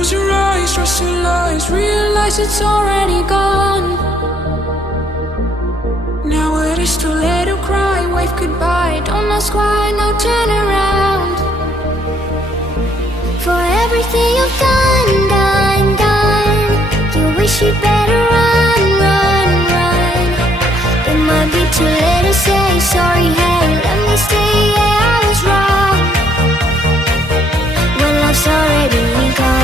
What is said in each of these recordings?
close your eyes, trust your lies, realize it's already gone. Now it is too late to cry, wave goodbye, don't ask why, now turn around. For everything you've done, you wish you'd better run. It might be too late to say sorry, hey, let me stay, yeah, I was wrong. When love's already gone.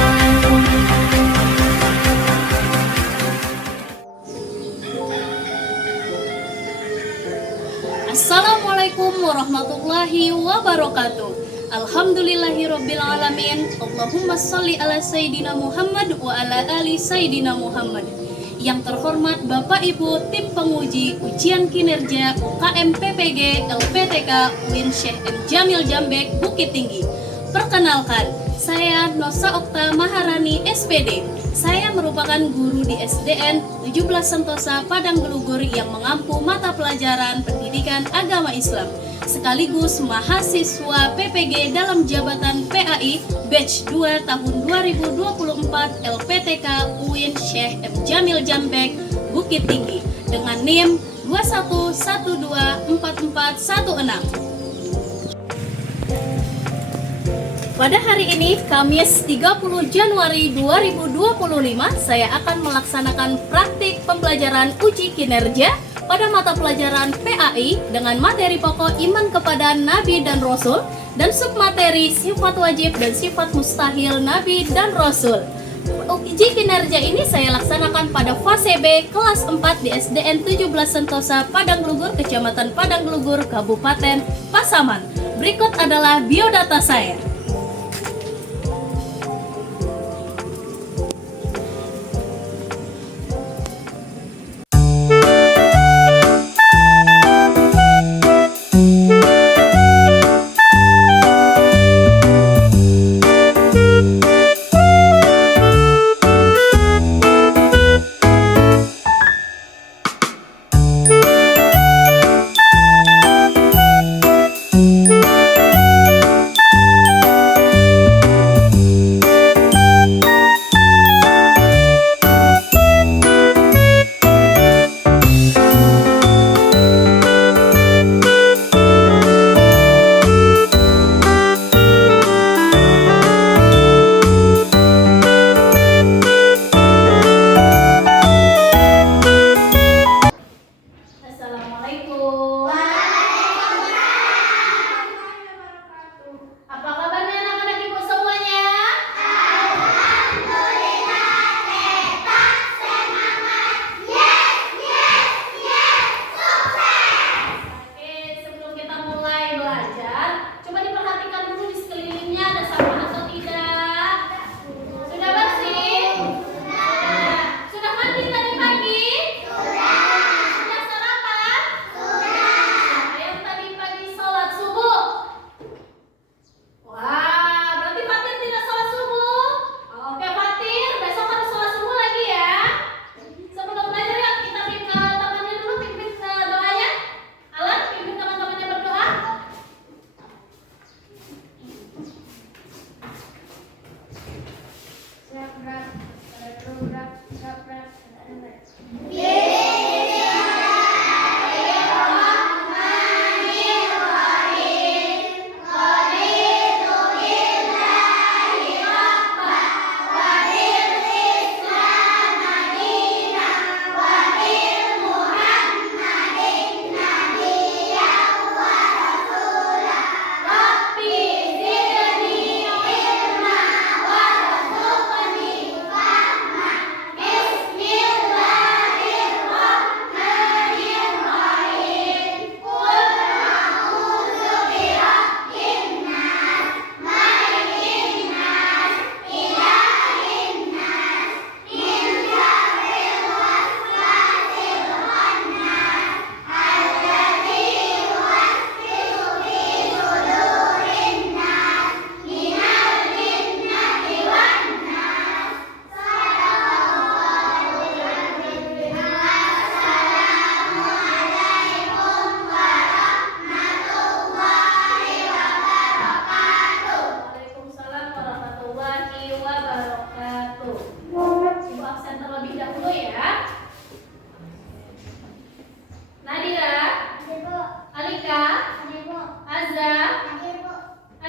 Assalamualaikum warahmatullahi wabarakatuh. Alhamdulillahirabbil alamin. Allahumma shalli ala sayyidina Muhammad wa ala ali sayyidina Muhammad. Yang terhormat Bapak Ibu tim penguji ujian kinerja UKM PPG LPTK UIN Syekh M. Jamil Jambek Bukit Tinggi. Perkenalkan, saya Nosa Okta Maharani SPD. Saya merupakan guru di SDN 17 Sentosa Padang Gelugur yang mengampu mata pelajaran pendidikan agama Islam, sekaligus mahasiswa PPG dalam jabatan PAI Batch 2 tahun 2024 LPTK UIN Syekh M. Jamil Jambek Bukit Tinggi dengan NIM 21124416. Pada hari ini, Kamis 30 Januari 2025, saya akan melaksanakan praktik pembelajaran uji kinerja pada mata pelajaran PAI dengan materi pokok iman kepada Nabi dan Rasul dan submateri sifat wajib dan sifat mustahil Nabi dan Rasul. Uji kinerja ini saya laksanakan pada fase B kelas 4 di SDN 17 Sentosa Padang Gelugur, Kecamatan Padang Gelugur, Kabupaten Pasaman. Berikut adalah biodata saya.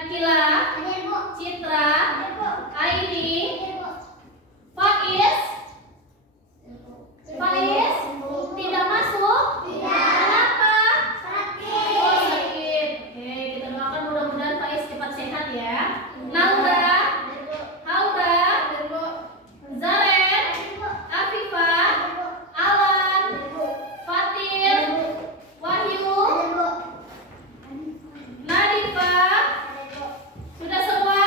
Nakila, Citra, Aini, Faiz, tidak masuk. Kenapa? Oh, sakit. Oke, kita doakan mudah-mudahan Faiz cepat sehat ya. Naura, Haura, Zaren, Afifa, Alan, Fatir, Wahyu, Nadifa. Sudah semua?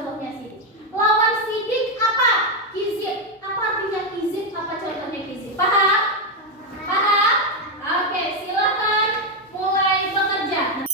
contohnya Sidik? Lawan Sidik apa? Kizib. Apa artinya kizib? Apa contohnya kizib? Paham? Paham? Oke, silakan mulai bekerja.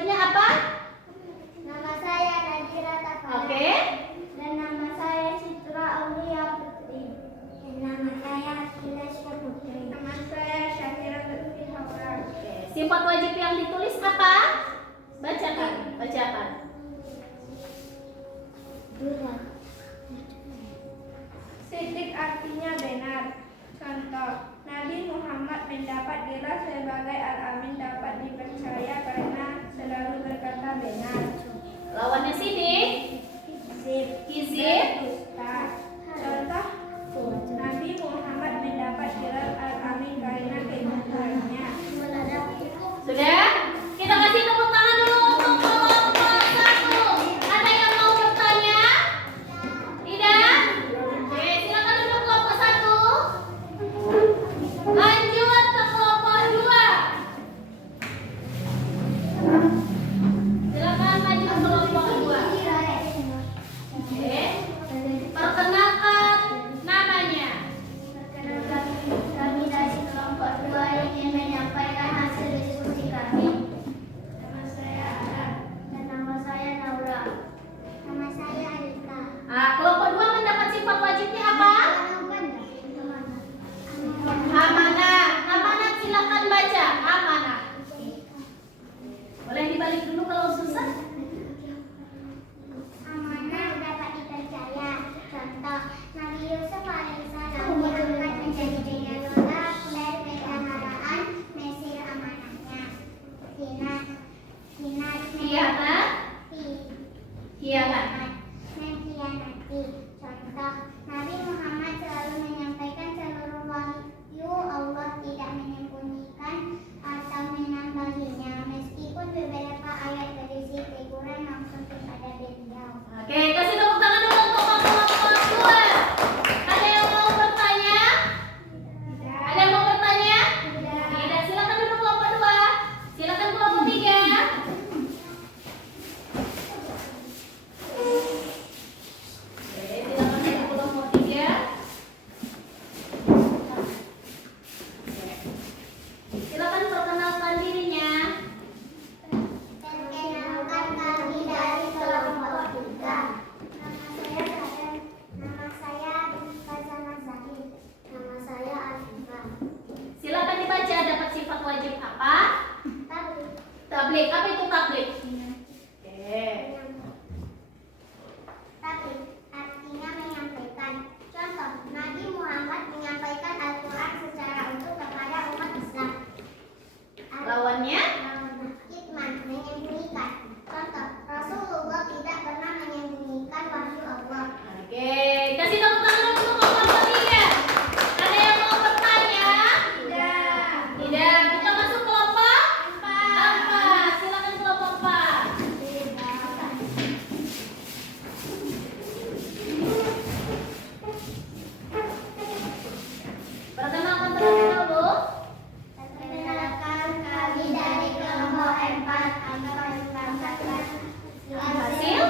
wajibnya apa? Nama saya Nadira Tafara. Oke. Dan nama saya Citra Aulia Putri. Dan nama saya Akilasya Putri. Nama saya Syakira Putri Haura. Sifat wajib yang ditulis apa? Bacakan. Dua. Sidik artinya benar. Contoh, Nabi Muhammad mendapat gelar sebagai Al-Amin dapat dipercaya karena selalu berkata benar. Lawannya sidik. Kizib. Dusta. Contoh, Nabi Muhammad mendapat gelar Al-Amin karena kejujurannya. Sudah? Kita kasih tepuk tangan dulu untuk kelompok 1. Ada yang mau bertanya? Tidak? Oke, silakan duduk kelompok 1. Lanjut ke kelompok 2. Silakan maju ke kelompok 2. Oke. Perkenalkan namanya. Perkenalkan, kami dari kelompok 2 ingin menyampaikan hasil diskusi kami. Nama saya Adam. Dan nama saya Naura. Nama saya Alika. Kelompok 2 mendapat sifat wajibnya apa? Amanah. Amanah silakan baca. Amanah. Boleh dibalik dulu kalau susah? Amanah dapat dipercaya. Contoh, Nabi Yusuf alaihissalam diangkat menjadi primadona perbendaharaan Mesir amanahnya. Khianat. Mengkhianati. Contoh, Nabi Muhammad selalu menyampaikan seluruh wahyu Allah, tidak menyembunyikan atau menambahinya, meskipun beberapa ayat berisi teguran langsung kepada beliau. Oke, kasih tepuk tangan dulu untuk kelompok 2. Ada yang mau bertanya? Ada yang mau bertanya? Tidak. Silakan duduk kelompok 2. Silakan kelompok 3. Oke, silakan duduk kelompok 3. Silakan perkenalkan dirinya. Perkenalkan, kami dari kelompok 3. Nama saya Sadan. Nama saya Fazana Zahid. Nama saya Alifah. Silakan dibaca, dapat sifat wajib apa? Tapi Tablik. Apa itu tablik? Oke. Tapi artinya menyampaikan. Contoh, Nabi Muhammad menyampaikan Al-Quran secara utuh kepada umat Islam. Lawannya? Kitman, menyembunyikan. Contoh, Rasulullah tidak pernah menyembunyikan wahyu Allah. Oke, kasih tepuk tangan untuk kelompok 3. Ada yang mau bertanya? Tidak. Kita masuk kelompok 4. Silakan kelompok 4. Perkenalkan terlebih dahulu. Perkenalkan, kami dari kelompok 4. Kami menyampaikan Hasil?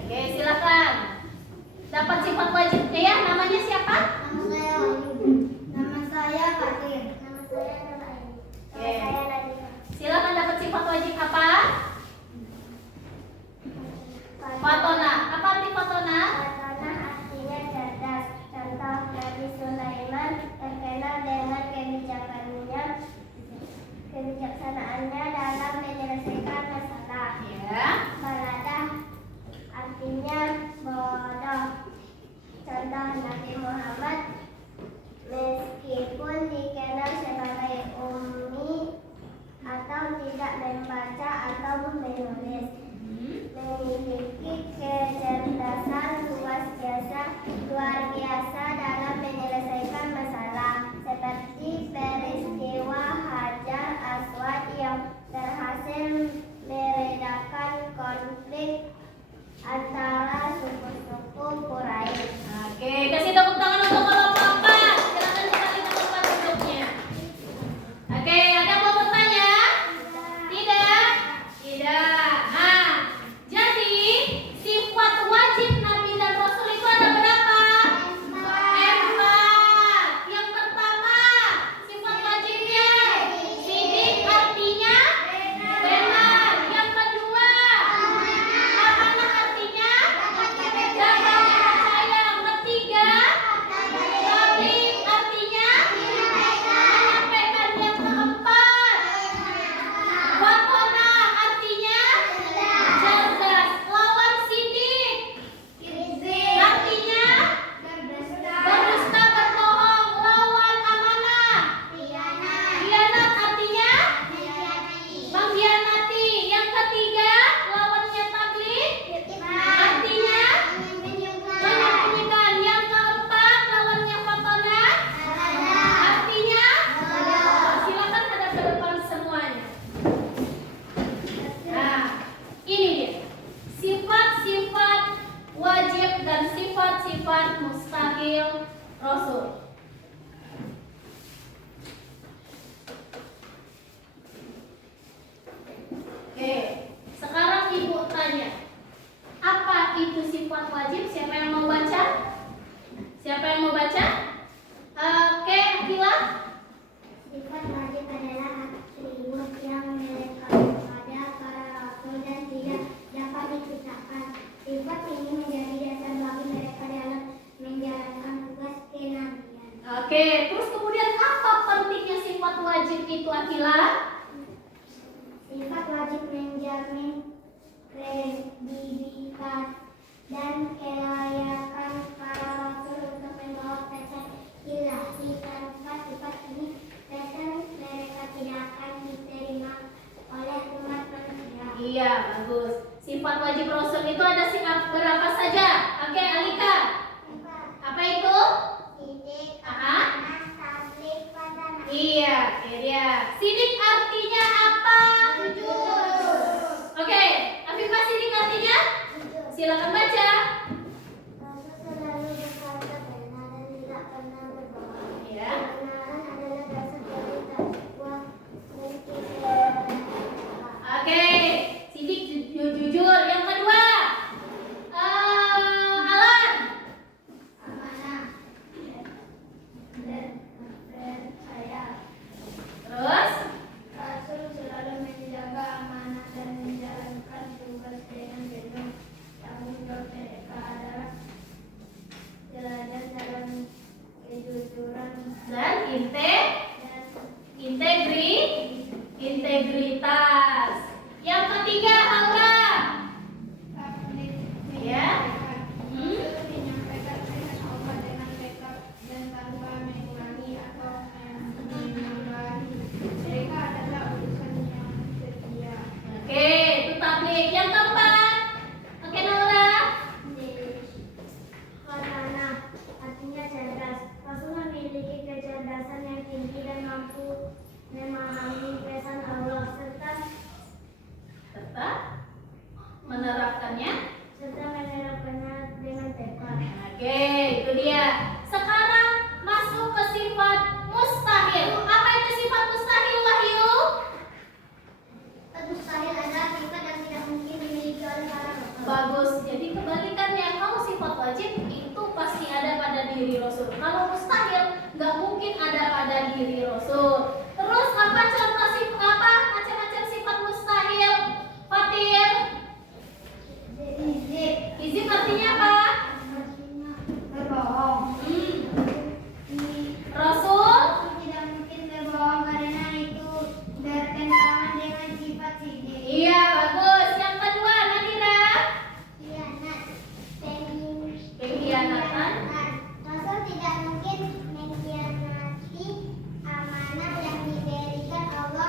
Oke, silakan. Dapat sifat wajibnya ya. Namanya siapa? Nama saya Fatir. Nama saya Nabaini. Oke. Nama saya Nadira. Silakan dapat sifat wajib apa? Fatona. Apa arti fatona? Fatona artinya cerdas. Contoh, Nabi Sulaiman terkenal dengan kebijaksanaannya dalam menyelesaikan masalah. Ya. Baladah artinya bodoh. Contoh, Nabi Muhammad meskipun dikenal sebagai ummi atau tidak membaca atau menulis, memiliki kecerdasan luar biasa dalam menyelesaikan masalah, seperti peristiwa Hajar Aswad yang berhasil meredakan konflik antara suku-suku Quraisy. Oke, kasih tepuk tangan untuk kelompok 4. Silakan kembali ke tempat duduknya. Oke, ada yang mau bertanya? Tidak? Tidak. Jadi sifat wajib Nabi dan Rasul itu ada berapa? 4. Yang pertama, sifat wajibnya sidik artinya Iya, bagus. Sifat wajib Rasul itu ada sifat berapa saja? Oke, Alika. Apa itu? Sidik, Aha. amanah, tasdik, padanah. Iya, dia. Sidik artinya apa? Jujur. Oke, Afifah, sidik artinya? Jujur. Silakan baca. Rasul selalu berkata benar dan tidak pernah berbohong. Ya. Kebenaran adalah dasar dari takwa dan kebenaran. Oke, sidik jujur. Yang kedua, Alan. Amanah dan percaya. Terus, Rasul selalu menjaga amanah dan menjalankan tugas dengan penuh tanggung jawab. Mereka adalah teladan dalam kejujuran dan dan integritas. Yang ketiga, Aura. Takdir Ya. Rasul menyampaikan ayat Allah dengan tekad dan tanpa mengulangi atau menambahi. Mereka adalah utusan yang setia. Oke, itu tablik. Yang keempat. Oke, Naura. Khatanah artinya cerdas. Rasul memiliki kecerdasan yang tinggi dan mampu memahami pesan Allah serta Menerapkannya. menerapkannya dengan tepat. Oke, itu dia. Sekarang masuk ke sifat mustahil. Apa itu sifat mustahil, Wahyu? Mustahil adalah sifat yang tidak mungkin dimiliki oleh para rasul. Bagus. Jadi kebalikannya, kalau sifat wajib itu pasti ada pada diri Rasul. Kalau mustahil nggak mungkin ada pada diri Rasul. Terus apa contoh sifat apa? Macam-macam sifat mustahil. Fatir. Izin artinya apa? Berbohong. Rasul. Tidak mungkin berbohong karena itu bertentangan dengan sifat sidik. Iya, bagus. Yang kedua, Nadira. Khianat. Pengkhianatan. Rasul tidak mungkin mengkhianati amanah yang diberikan Allah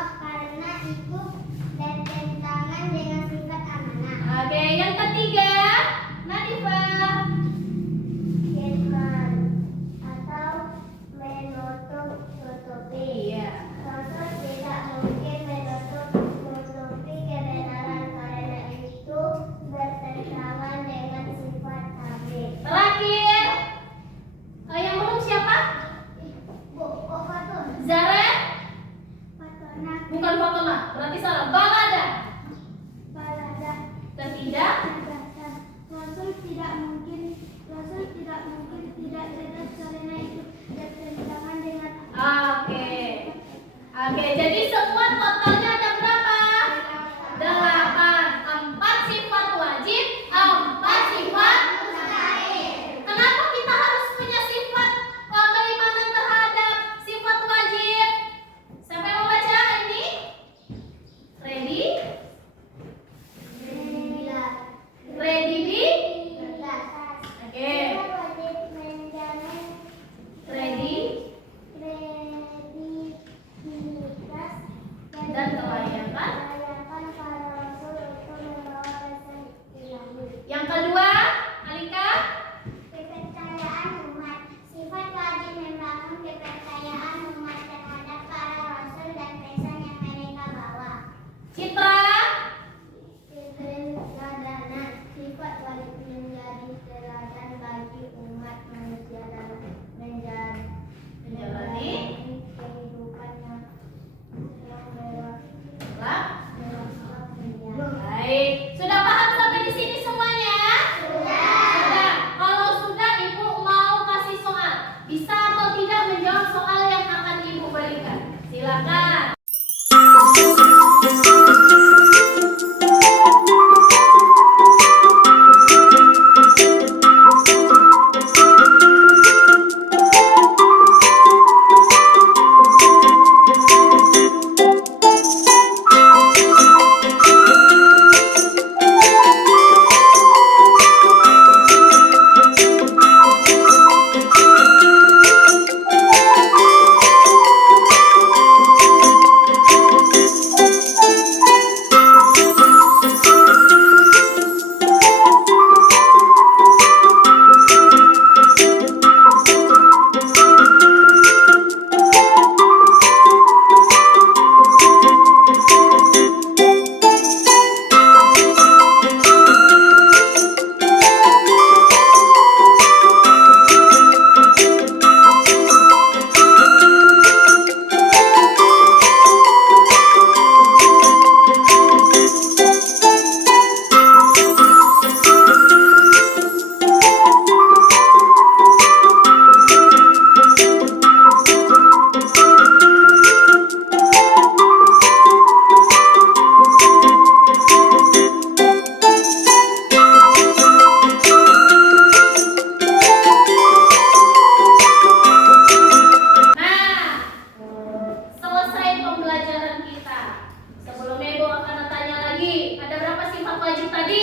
wajib tadi?